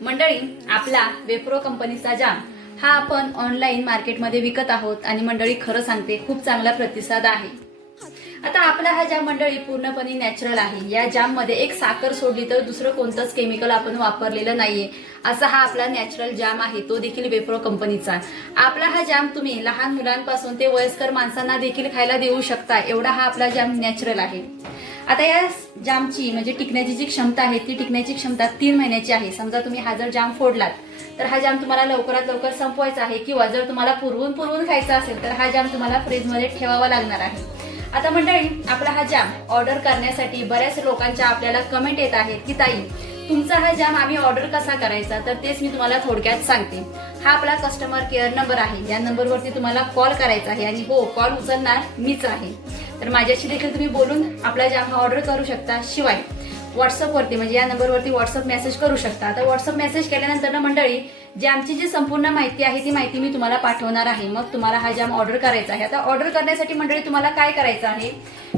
मंडळी आपला वेप्रो कंपनीचा जाम. हा आपण ऑनलाईन मार्केटमध्ये विकत आहोत आणि मंडळी खरं सांगते खूप चांगला प्रतिसाद आहे. आता आपला हा जाम मंडळी पूर्णपणे नॅचरल आहे. या जाममध्ये एक साखर सोडली तर दुसरं कोणतंच केमिकल आपण वापरलेलं नाहीये. असा हा आपला नॅचरल जाम आहे तो देखील वेप्रो कंपनीचा. आपला हा जाम तुम्ही लहान मुलांपासून ते वयस्कर माणसांना देखील खायला देऊ शकता. एवढा हा आपला जाम नॅचरल आहे. आता या जामची म्हणजे टिकण्याची जी क्षमता आहे ती टिकण्याची क्षमता तीन महिन्याची आहे. समजा तुम्ही हा जर जाम फोडलात तर हा जाम तुम्हाला लवकरात लवकर संपवायचा आहे. किंवा जर तुम्हाला पुरवून पुरवून खायचा असेल तर हा जाम तुम्हाला फ्रीजमध्ये ठेवावा लागणार आहे. आता मंडळी आपला हा जाम ऑर्डर करण्यासाठी बऱ्याच लोकांच्या आपल्याला कमेंट येत आहेत की ताई तुमचा हा जाम आम्ही ऑर्डर कसा करायचा? तर तेच मी तुम्हाला थोडक्यात सांगते. हा आपला कस्टमर केअर नंबर आहे. या नंबरवरती तुम्हाला कॉल करायचा आहे आणि हो कॉल उचलणार मीच आहे. तर माझ्याशी देखील तुम्ही बोलून आपला जाम हा ऑर्डर करू शकता. शिवाय व्हॉट्सअपवरती म्हणजे या नंबरवरती व्हॉट्सअप मेसेज करू शकता. आता व्हॉट्सअप मेसेज केल्यानंतर ना मंडळी जे आमची जी संपूर्ण माहिती आहे ती माहिती मी तुम्हाला पाठवणार आहे. मग तुम्हाला हा जाम ऑर्डर करायचा आहे. आता ऑर्डर करण्यासाठी मंडळी तुम्हाला काय करायचं आहे?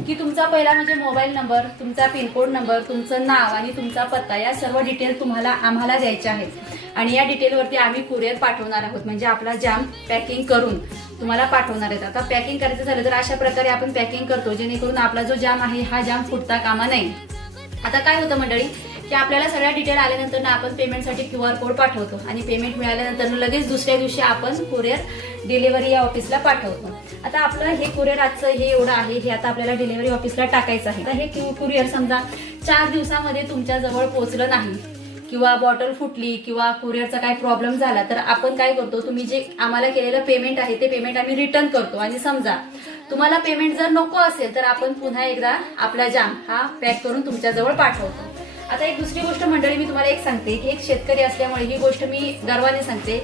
की तुमचा पहिला म्हणजे मोबाईल नंबर तुमचा पिनकोड नंबर तुमचं नाव आणि तुमचा पत्ता या सर्व डिटेल तुम्हाला आम्हाला द्यायचे आहेत. आणि या डिटेलवरती आम्ही कुरिअर पाठवणार आहोत. म्हणजे आपला जाम पॅकिंग करून तुम्हाला पाठवणार आहेत. आता पॅकिंग करायचं झालं तर अशा प्रकारे आपण पॅकिंग करतो जेणेकरून आपला जो जाम आहे हा जाम फुटता कामा नाही आता काय होतं मंडळी की आपल्याला सगळ्या डिटेल आल्यानंतर ना आपण पेमेंटसाठी क्यू आर कोड पाठवतो. आणि पेमेंट मिळाल्यानंतर लगेच दुसऱ्या दिवशी आपण कुरिअर डिलिव्हरी या ऑफिसला पाठवतो. आता आपलं हे कुरिअर आजचं हे एवढं आहे हे आता आपल्याला डिलिव्हरी ऑफिसला टाकायचं आहे. आता हे कुरिअर समजा चार दिवसामध्ये तुमच्या जवळ पोहोचलं नाही किंवा बॉटल फुटली किंवा कुरिअरचा काय प्रॉब्लेम झाला तर आपण काय करतो तुम्ही जे आम्हाला केलेलं पेमेंट आहे ते पेमेंट आम्ही रिटर्न करतो. आणि समजा तुम्हाला पेमेंट जर नको असेल तर आपण पुन्हा एकदा आपला जाम हा पॅक करून तुमच्याजवळ पाठवतो. आता एक दुसरी गोष्ट मंडळी मी तुम्हाला एक सांगते की एक शेतकरी असल्यामुळे ही गोष्ट मी गर्वाने सांगते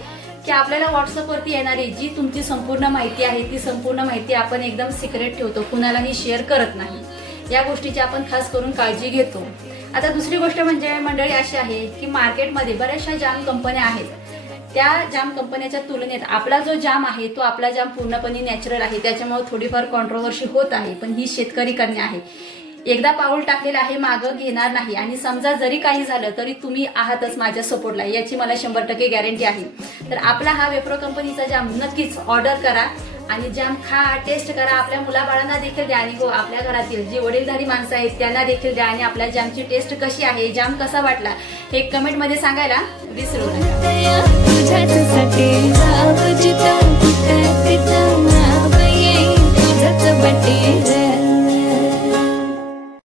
की आपल्याला व्हॉट्सअपवरती येणारी जी तुमची संपूर्ण माहिती आहे ती संपूर्ण माहिती आपण एकदम सिक्रेट ठेवतो कुणालाही शेअर करत नाही. या गोष्टीची आपण खास करून काळजी घेतो. आता दुसरी गोष्ट म्हणजे मंडळी अशी आहे की मार्केटमध्ये बऱ्याचशा जाम कंपन्या आहेत. त्या जाम कंपन्याच्या तुलनेत आपला जो जाम आहे तो आपला जाम पूर्णपणे नॅचरल आहे. त्याच्यामुळे थोडीफार कॉन्ट्रोवर्सी होत आहे पण ही शेतकरी कन्या आहे. एकदा पाऊल टाकलेलं आहे मागं घेणार नाही. आणि समजा जरी काही झालं तरी तुम्ही आहातच माझ्या सपोर्टला याची मला शंभर टक्के गॅरंटी आहे. तर आपला हा वेप्रो कंपनीचा जाम नक्कीच ऑर्डर करा. आणि जाम खा टेस्ट करा. आपल्या मुलाबाळांना देखील द्या आणि हो आपल्या घरातील जे वडीलधारी माणसं आहेत त्यांना देखील द्या आणि आपल्या जामची टेस्ट कशी आहे जाम कसा वाटला हे कमेंटमध्ये सांगायला विसरू नका.